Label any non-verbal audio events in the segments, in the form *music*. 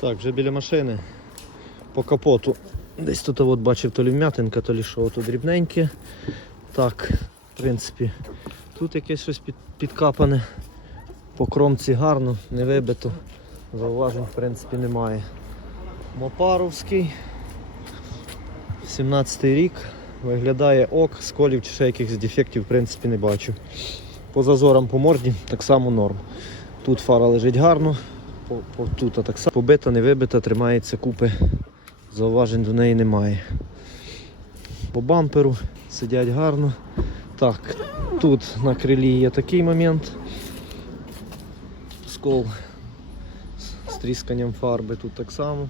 Так, вже біля машини. По капоту. Десь тут от бачив то лі вм'ятинка, то лі що тут дрібненьке. Так, в принципі, тут якесь щось під, підкапане. По кромці гарно, не вибито. Зауважень в принципі немає. Мопаровський. 17-й рік. Виглядає ок, сколів чи ще якихось дефектів в принципі не бачу. По зазорам по морді так само норм. Тут фара лежить гарно, тут так само побита, не вибита, тримається купи. Зауважень до неї немає. По бамперу сидять гарно. Так, тут на крилі є такий момент. Скол з трісканням фарби тут так само.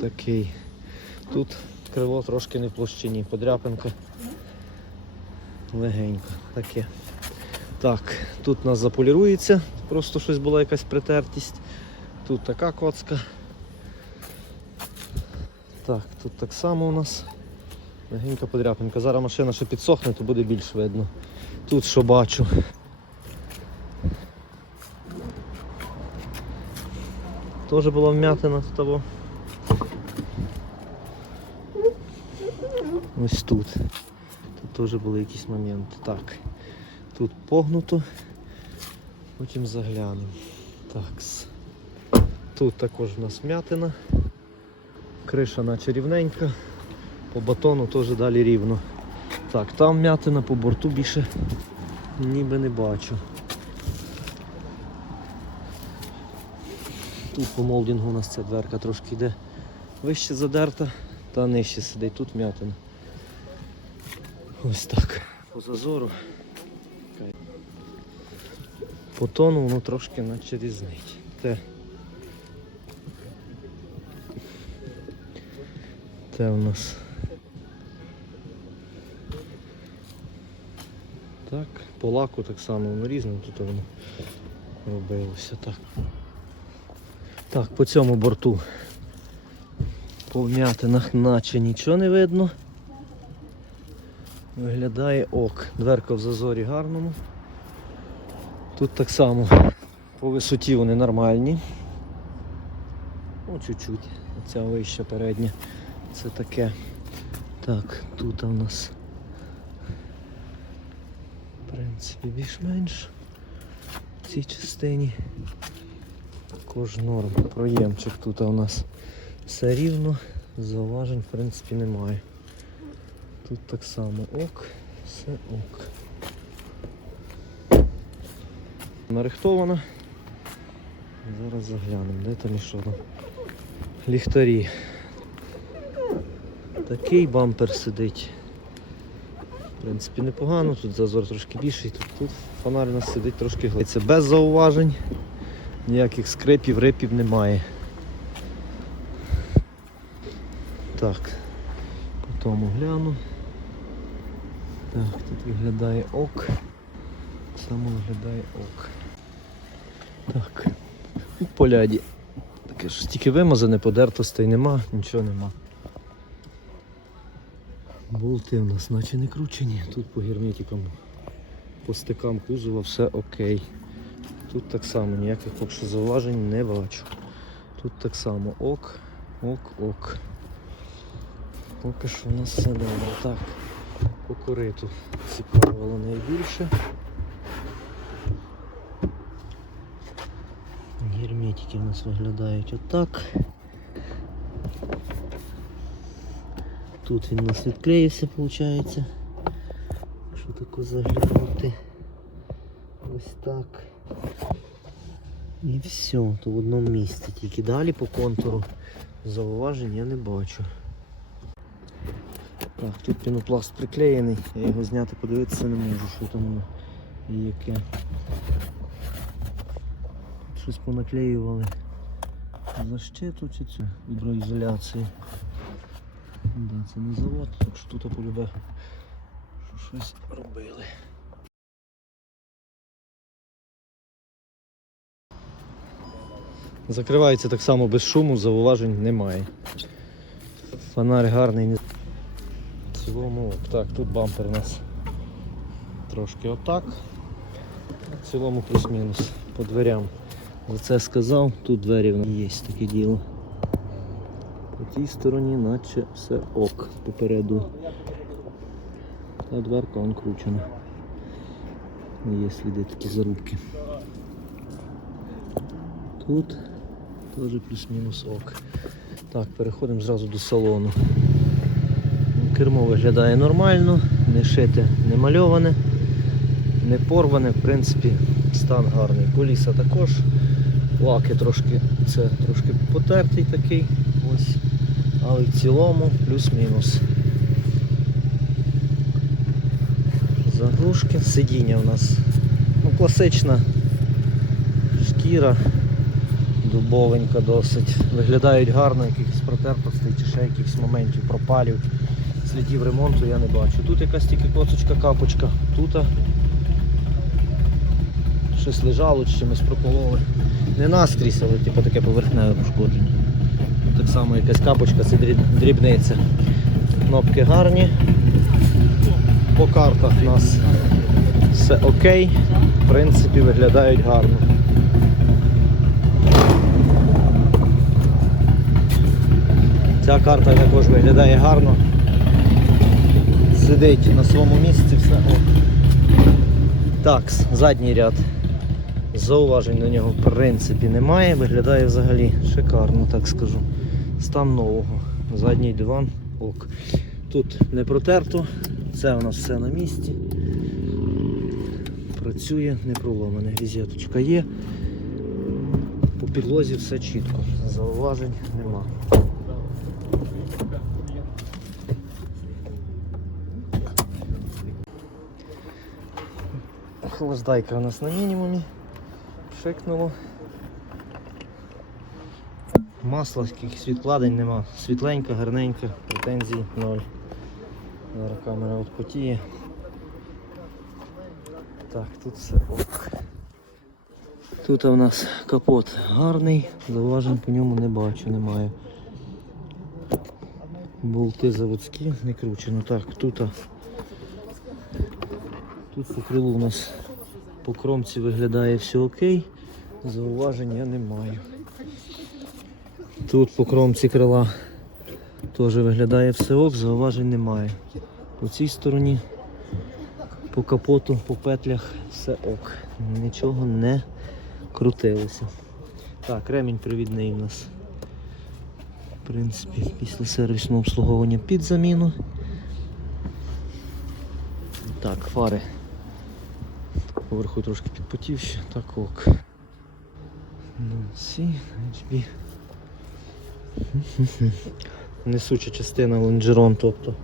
Такий. Тут крило трошки не в площині, подряпинка легенько таке. Так, тут нас заполірується, просто щось була якась притертість. Тут така коцка. Так, тут так само у нас легенька подряпинка. Зараз машина ще підсохне, то буде більш видно. Тут що бачу. Теж була вм'ятина з того. Ось тут. Тут теж були якісь моменти. Так. Тут погнуто. Потім заглянемо. Так. Тут також у нас вм'ятина. Криша наче рівненька. По батону теж далі рівно. Так, там вм'ятина, по борту більше ніби не бачу. Тут по молдингу у нас ця дверка трошки йде вище задерта, та нижче сидить, тут м'ятина. Ось так. По зазору. По тону воно трошки наче різнить. Те. Те у нас. Так, по лаку так само воно різне, тут воно робилося так. Так, по цьому борту по вм'ятинах наче нічого не видно. Виглядає ок. Дверка в зазорі гарному. Тут так само по висоті вони нормальні. Ну, чуть-чуть. Оця вища передня. Це таке. Так, тут у нас в принципі більш-менш в цій частині. Також норм. Проємчик тут у нас все рівно, зауважень в принципі немає. Тут так само ок, все ок. Нарихтована. Зараз заглянемо, де там і що там. Ліхтарі. Такий бампер сидить. В принципі, непогано, тут зазор трошки більший, тут, тут фонарь у нас сидить трошки глибше. Без зауважень, ніяких скрипів, рипів немає. Так, по тому гляну. Так, тут виглядає ок. Само виглядає ок. Так. У поляді. Таке ж тільки вимазане, подертостей нема, нічого нема. Болти у нас наче не кручені. Тут по герметикам, по стикам кузова все окей. Тут так само ніяких поки зауважень не бачу. Тут так само ок, ок, ок. Поки що у нас все добре. Так, по кориту цікавило найбільше. Герметики у нас виглядають отак. Тут він у нас відклеївся, виходить. Що таке заглянути? Ось так. І все, то в одному місці. Тільки далі по контуру зауважень я не бачу. Так, тут пінопласт приклеєний, я його зняти подивитися не можу, що там воно яке. Щось понаклеювали защиту чи цю віброізоляції. Да, це не завод, так що тут полюбе, що щось робили. Закривається так само без шуму, зауважень немає. Фонарь гарний. В цілому, так, тут бампер у нас трошки отак. В цілому плюс-мінус по дверям. За це сказав, тут двері є таке діло. По тій стороні наче все ок попереду. Та дверка он кручена. Є сліди такі зарубки. Тут теж плюс-мінус ок. Так, переходимо зразу до салону. Кермо виглядає нормально, не шите, не мальоване, не порване, в принципі, стан гарний. Коліса також. Лаки трошки, це трошки потертий такий. Ось. Але в цілому плюс-мінус. Заглушки, сидіння у нас ну, класична шкіра, дубовенька досить. Виглядають гарно, якихось протертостей чи ще якихось моментів, пропалів, слідів ремонту я не бачу. Тут якась тільки коцочка, капочка, тут щось лежало чи чимось прокололи. Не наскрізь, але типу, таке поверхневе пошкодження. Так само якась капочка, це дрібниця. Кнопки гарні. По картах у нас все окей. В принципі, виглядають гарно. Ця карта також виглядає гарно. Сидить на своєму місці, все ок. Так, задній ряд. Зауважень на нього в принципі немає, виглядає взагалі шикарно, так скажу. Стан нового. Задній диван ок. Тут не протерто, це у нас все на місці. Працює, не проломане. Візеточка є. По підлозі все чітко. Зауважень нема. Хвоздайка у нас на мінімумі. Пшикнуло. Масла, якихось відкладень нема. Світленька, гарненька, претензій ноль. Зараз камера от потіє. Так, тут все ок. Тут у нас капот гарний, зауважень по ньому не бачу, немає. Болти заводські, не кручено. Так, тут, тут по крилу у нас по кромці виглядає все окей, зауважень я не маю. Тут по кромці крила теж виглядає все ок, зауважень немає. По цій стороні, по капоту, по петлях все ок. Нічого не крутилося. Так, ремінь привідний у нас. В принципі, після сервісного обслуговування під заміну. Так, фари. Поверху трошки підпотів ще, так ок. Ну, сі, HB. *laughs* Несуча частина лонжерон, тобто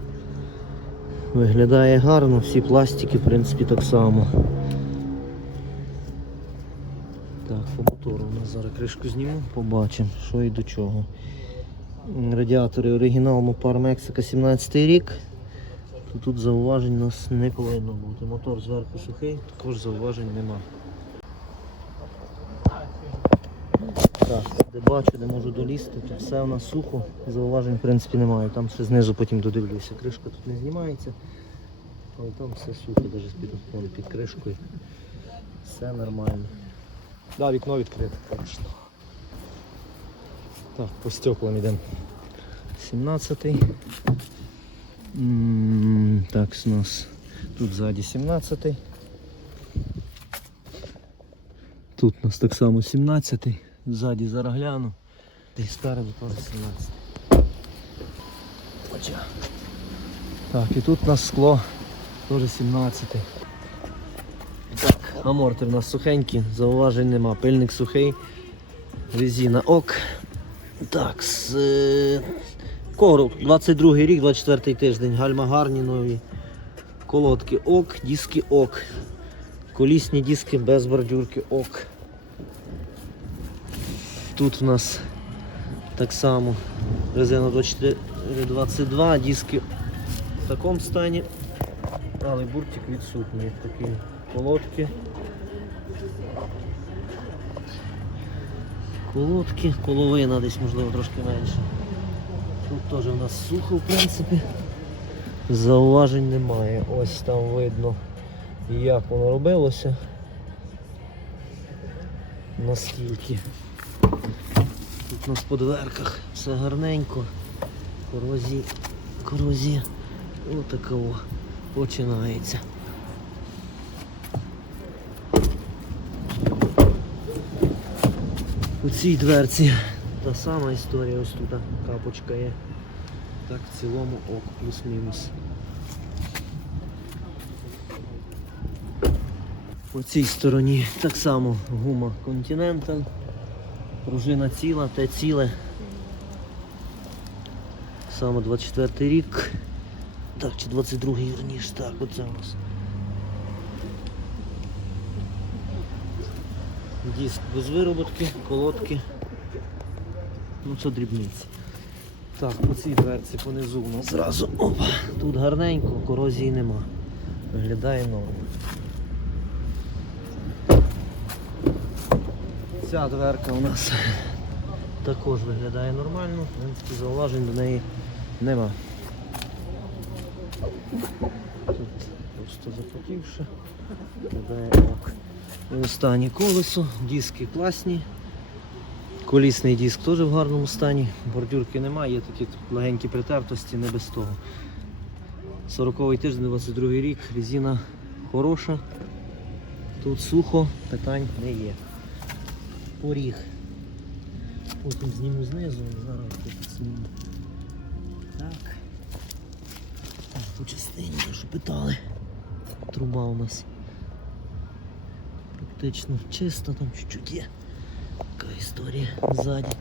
виглядає гарно, всі пластики, в принципі, так само. Так, по мотору у нас зараз кришку зніму, побачимо, що і до чого. Радіатори оригінал Mopar Mexico 17 рік. То Тут зауважень у нас не повинно бути. Мотор зверху сухий, також зауважень нема. Так, де бачу, де можу долізти, тут все у нас сухо, зауважень в принципі немає. Там ще знизу потім додивлюся. Кришка тут не знімається, але там все сухо, навіть під, вон, під кришкою. Все нормально. Да, вікно відкрите, точно. Так, по стеклам йдемо. 17-й. Так, у нас тут ззаді 17-й. Тут у нас так само 17-й. Ззаді зараз гляну. Десь спереду теж 17. Оча. Так, і тут у нас скло теж 17. Так, амортир у нас сухенький, зауважень нема. Пильник сухий. Резина ок. Так, з короб 22 рік, 24 тиждень. Гальма гарні нові. Колодки ок, диски ок. Колісні диски без бордюрки ок. Тут у нас так само резина 24-22, диски в такому стані, але буртик відсутній. Такі колодки. Колодки, коловина десь можливо трошки менше. Тут теж у нас сухо в принципі. Зауважень немає. Ось там видно як воно робилося. Настільки. Тут у нас по дверках все гарненько. Корозія, корозія. Отакого починається. У цій дверці та сама історія, ось тут капочка є. Так, в цілому ок, плюс-мінус. По цій стороні так само гума Continental. Пружина ціла, те ціле. Саме 24 рік. Так, чи 22-й верніше, так, оце у нас. Диск без вироботки, колодки. Ну це дрібниці. Так, по цій дверці понизу у нас зразу. Опа, тут гарненько, корозії нема. Виглядає норм. Ця дверка у нас *laughs* також виглядає нормально, в принципі, зауважень до неї нема. Тут просто запотівши, виглядає ок. І останнє колесо, диски класні. Колісний диск теж в гарному стані, бордюрки немає, є такі легенькі притертості, не без того. 40-й тиждень, 22 рік, резина хороша. Тут сухо, питань не є. Поріг. Потім зніму знизу, зараз тут. Так. Так, по частині, що питали. Труба у нас практично чиста, там чуть-чуть є. Така історія ззаді.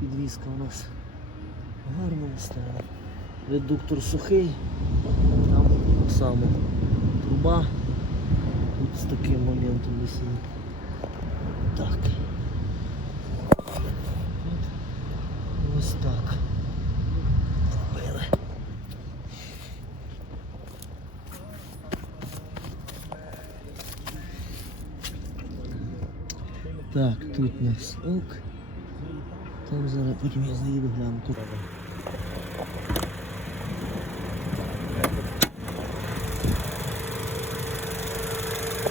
Підвізка у нас в гарному. Редуктор сухий, там так само труба. Тут з таким моментом є. Так. Ось так. Робили. Так, тут нас ок. Там зараз потім я заїду гляну.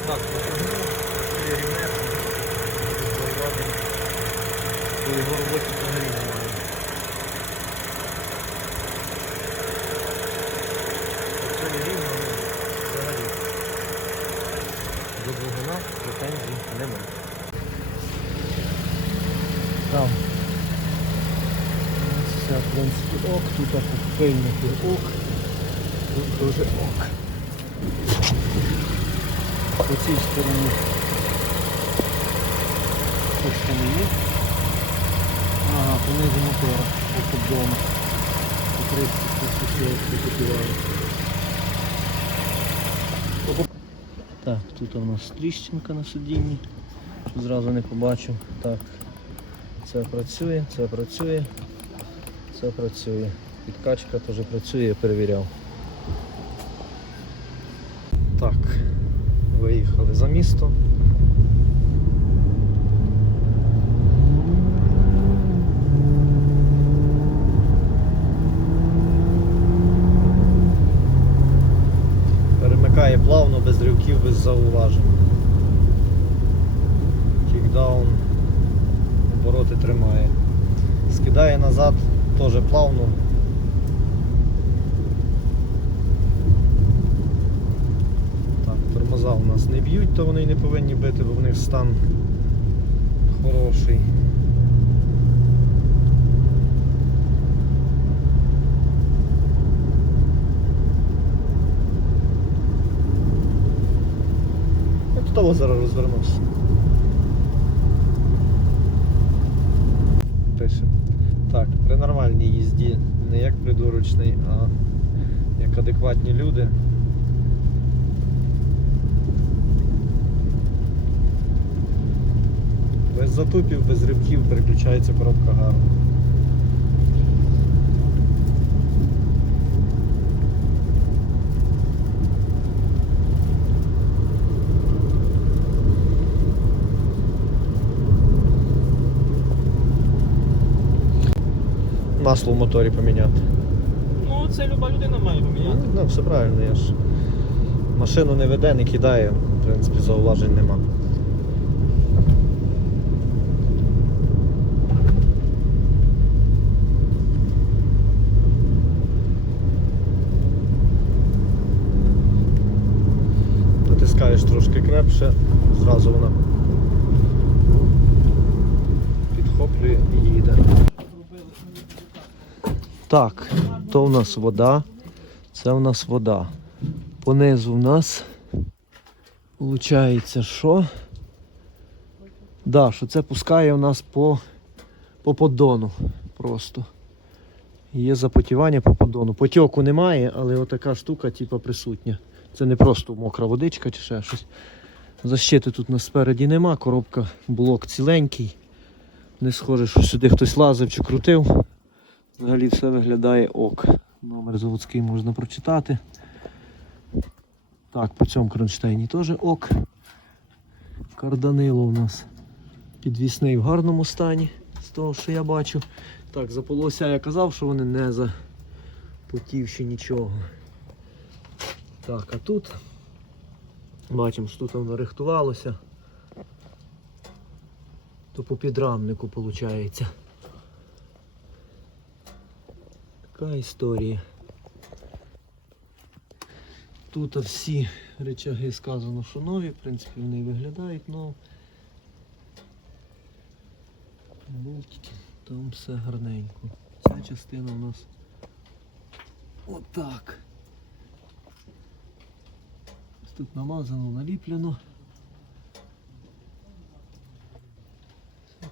Так. Це не рівно, взагалі. До двигуна немає. Там. Все, в принципі, ок, тут пильники ок. Тут дуже ок. По цій стороні щось там є. Ага, понизу мотора, по поддону. По 30 покупіваю. Так, тут у нас тріщинка на сидінні. Зразу не побачив. Так. Це працює, це працює, це працює. Підкачка теж працює, я перевіряв. Так, виїхали за місто. Перемикає плавно, без ривків, без зауважень. Кікдаун обороти тримає. Скидає назад теж плавно. Так, тормоза у нас не б'ють, то вони не повинні бити, бо в них стан хороший. Того зараз розвернувся. Не як придурочний, а як адекватні люди. Без затупів, без рибків переключається коробка гарно. масло в моторі поміняти. Ну, це люба людина має поміняти. Ну, ну, все правильно, я ж машину не веде, не кидає, в принципі, зауважень нема. Натискаєш трошки крепше, зразу вона підхоплює і їде. Так, то в нас вода. Це в нас вода. Понизу в нас виходить, що? Да, що це пускає у нас по, по поддону просто. Є запотівання по поддону. Потьоку немає, але отака штука типу, присутня. Це не просто мокра водичка чи ще щось. Защити тут на спереді нема, коробка, блок ціленький. Не схоже, що сюди хтось лазив чи крутив. Взагалі все виглядає ок. Номер заводський можна прочитати. Так, по цьому кронштейні теж ок. Карданило у нас підвісний в гарному стані, з того, що я бачу. Так, за полося я казав, що вони не запотівші нічого. Так, а тут бачимо, що тут воно рихтувалося. То по підрамнику виходить. Така історія. Тут всі речаги сказано, що нові, в принципі, вони виглядають нові. Болтики, там все гарненько. Ця частина у нас отак. Ось Тут намазано, наліплено.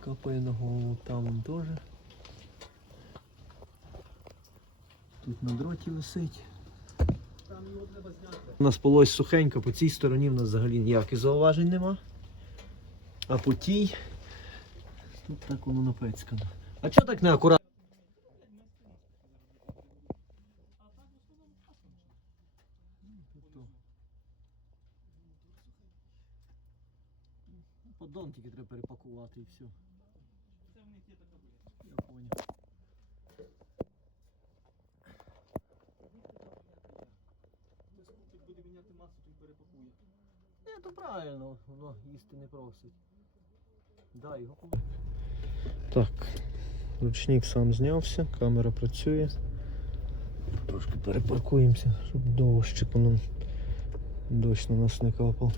Капає на голову, там теж. Тут на дроті висить. У нас полось сухенько, по цій стороні в нас взагалі ніяких зауважень нема. А по тій тут так воно напецькано. А чого так неакуратно? Поддон тільки треба перепакувати і все. Я понял. буде міняти перепакує. Ні, то правильно, воно їсти не просить. Да, його Так, ручник сам знявся, камера працює. Трошки перепаркуємося, щоб дощик воно дощ на нас не капав.